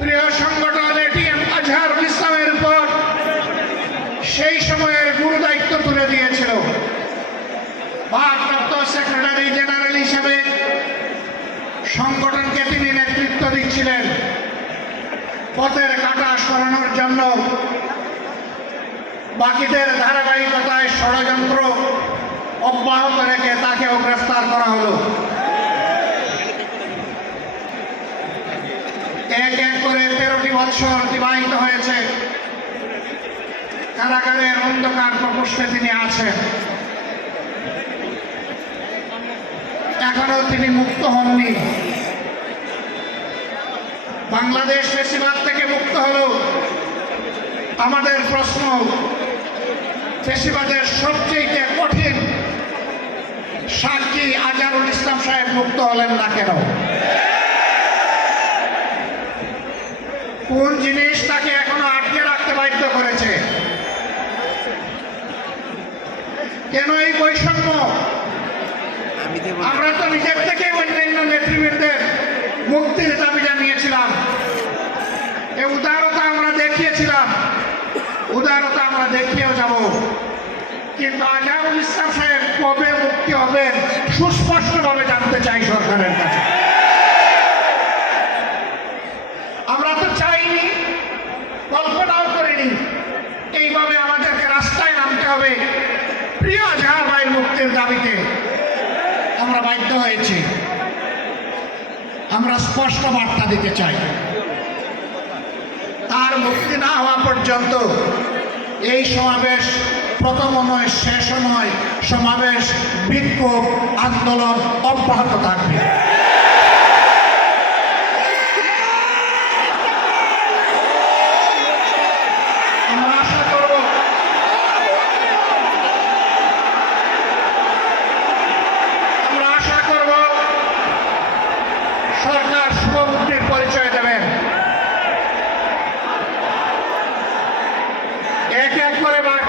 প্রিয় সংগঠন, এটিএম আজহারুল ইসলামের উপর সেই সময়ের গুরু দায়িত্ব তুলে দিয়েছিল। ভারপ্রাপ্ত সেক্রেটারি জেনারেল হিসেবে সংগঠনকে তিনি নেতৃত্ব দিচ্ছিলেন। পথের কাটা সরানোর জন্য বাকিদের ধারাবাহিকতায় ষড়যন্ত্র অব্যাহত রেখে তাকেও গ্রেফতার করা হলো। বৎসর অতিবাহিত হয়েছে। কারাগারের অন্ধকার প্রকোষ্ঠে তিনি আছেন। এখনও তিনি মুক্ত হননি। বাংলাদেশ বেশিরভাগ থেকে মুক্ত হলো। আমাদের প্রশ্ন, ফেসিবাদের সবচেয়ে কঠিন সাক্ষী আজারুল ইসলাম সাহেব মুক্ত হলেন না কেন? কোন জিনিস তাকে এখনও আটকে রাখতে বাধ্য করেছে? কেন এই বৈষম্য? আমি আমরা তো নিজের থেকে অন্যান্য নেতৃবৃন্দের মুক্তির দাবি জানিয়েছিলাম। এ উদারতা আমরা দেখিয়েছিলাম। উদারতা আমরা দেখিয়েও যাব। কিন্তু আজহারুল ইসলাম সাহেব কবে মুক্তি হবেন সুস্পষ্টভাবে জানতে চাই সরকারের কাছে। হবে প্রিয় আজহার ভাইয়ের মুক্তির দাবিতে আমরা বাধ্য হয়েছি। আমরা স্পষ্ট বার্তা দিতে চাই। তার মুক্তি না হওয়া পর্যন্ত এই সমাবেশ প্রথম নয়, শেষ নয়, সমাবেশ, বিক্ষোভ, আন্দোলন অব্যাহত থাকবে আমরা আশা করব আমরা আশা করব সরকার শুভবুদ্ধির পরিচয় দেবেন এক এক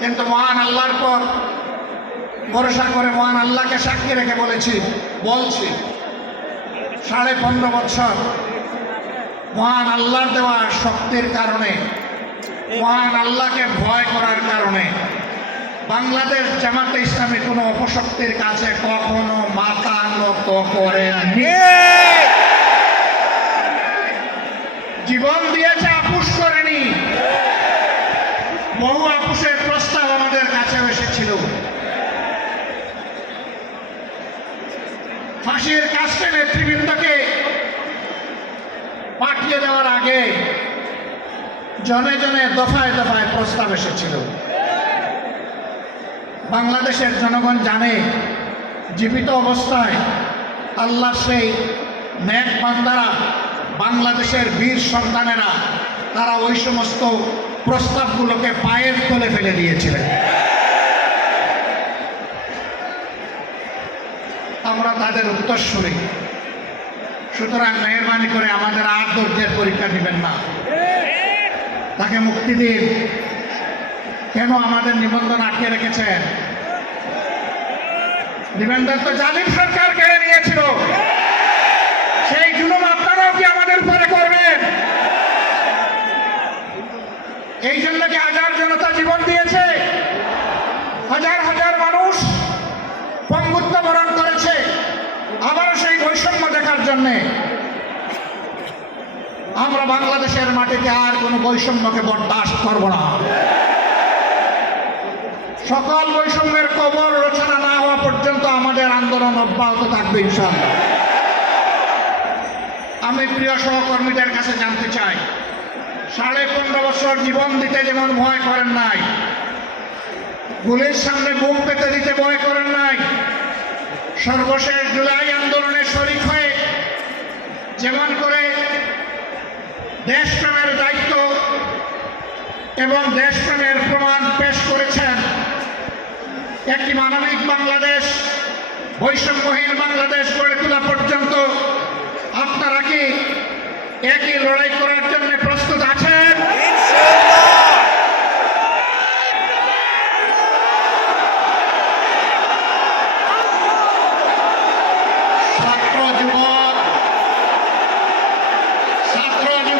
কিন্তু মহান আল্লাহর পর ভরসা করে মহান আল্লাহকে সাক্ষী রেখে বলেছি বলছি সাড়ে পনেরো বছর মহান আল্লাহর দেওয়া শক্তির কারণে মহান আল্লাহকে ভয় করার কারণে বাংলাদেশ জামাতে ইসলামী কোনো অপশক্তির কাছে কখনো মাথা নত করেনি জীবন দিয়েছে আপুষ করেনি বহু আপুষের প্রস্তাব আমাদের কাছে এসেছিল ফাঁসির কাছে নেতৃবৃন্দকে পাঠিয়ে দেওয়ার আগে জনে জনে দফায় দফায় প্রস্তাব এসেছিল। বাংলাদেশের জনগণ জানে, জীবিত অবস্থায় আল্লাহ সেই ন্যাক বান্দারা, বাংলাদেশের বীর সন্তানেরা, তারা ওই সমস্ত প্রস্তাবগুলোকে পায়ের তলে ফেলে দিয়েছিলেন। আমরা তাদের উত্তর শুনি সুতরাং মেহরবানি করে আমাদের আর দর্জের পরীক্ষা দিবেন না। তাকে মুক্তি দিন। কেন আমাদের নিবন্ধন আটকে রেখেছেন? নিবন্ধন তো জালিম সরকার কেড়ে নিয়েছিল সেই জুলুম আপনারাও কি আমাদের উপরে করবেন এই জন্য কি হাজার জনতা জীবন দিয়েছে হাজার হাজার মানুষ পঙ্গুত্ব বরণ করেছে আবারও সেই বৈষম্য দেখার জন্যে আমরা বাংলাদেশের মাটিতে আর কোনো বৈষম্যকে বরদাস্ত করব না। সকল বৈষম্যের কবর রচনা না হওয়া পর্যন্ত আমাদের আন্দোলন অব্যাহত থাকবে, ইনশাআল্লাহ। আমি প্রিয় সহকর্মীদের কাছে জানতে চাই, সাড়ে পনেরো বছর জীবন দিতে যেমন ভয় করেন নাই, গুলির সামনে বুক পেতে দিতে ভয় করেন নাই, সর্বশেষ জুলাই আন্দোলনে শরিক হয়ে যেমন করে দেশপ্রেমের দায়িত্ব এবং দেশপ্রেমের প্রমাণ পেশ করেছেন একটি মানবিক বাংলাদেশ, বৈষম্যহীন বাংলাদেশ গড়ে তোলা পর্যন্ত আপনারা কি একই লড়াই করার জন্য Amen.